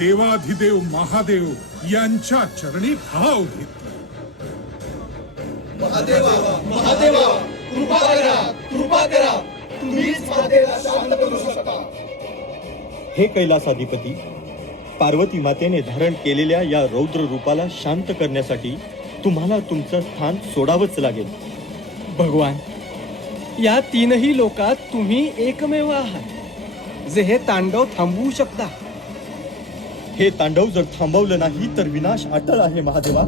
देवाधिदेव महादेव यांच्या चरणी भाव घेतला. महादेवा महादेवा कृपा करा, कृपा करा. तुम्हीच मातेला शांत करू शकता. हे कैलासाधिपती, पार्वती मातेने धारण केलेल्या या रौद्र रूपाला शांत करण्यासाठी तुम्हाला तुमचं स्थान सोडावंच लागेल. भगवान, या तीनही लोकात तुम्ही एकमेव आहात जे हे तांडव थांबवू शकता. हे तांडव जर थांबवलं नाही तर विनाश अटळ आहे महादेवा.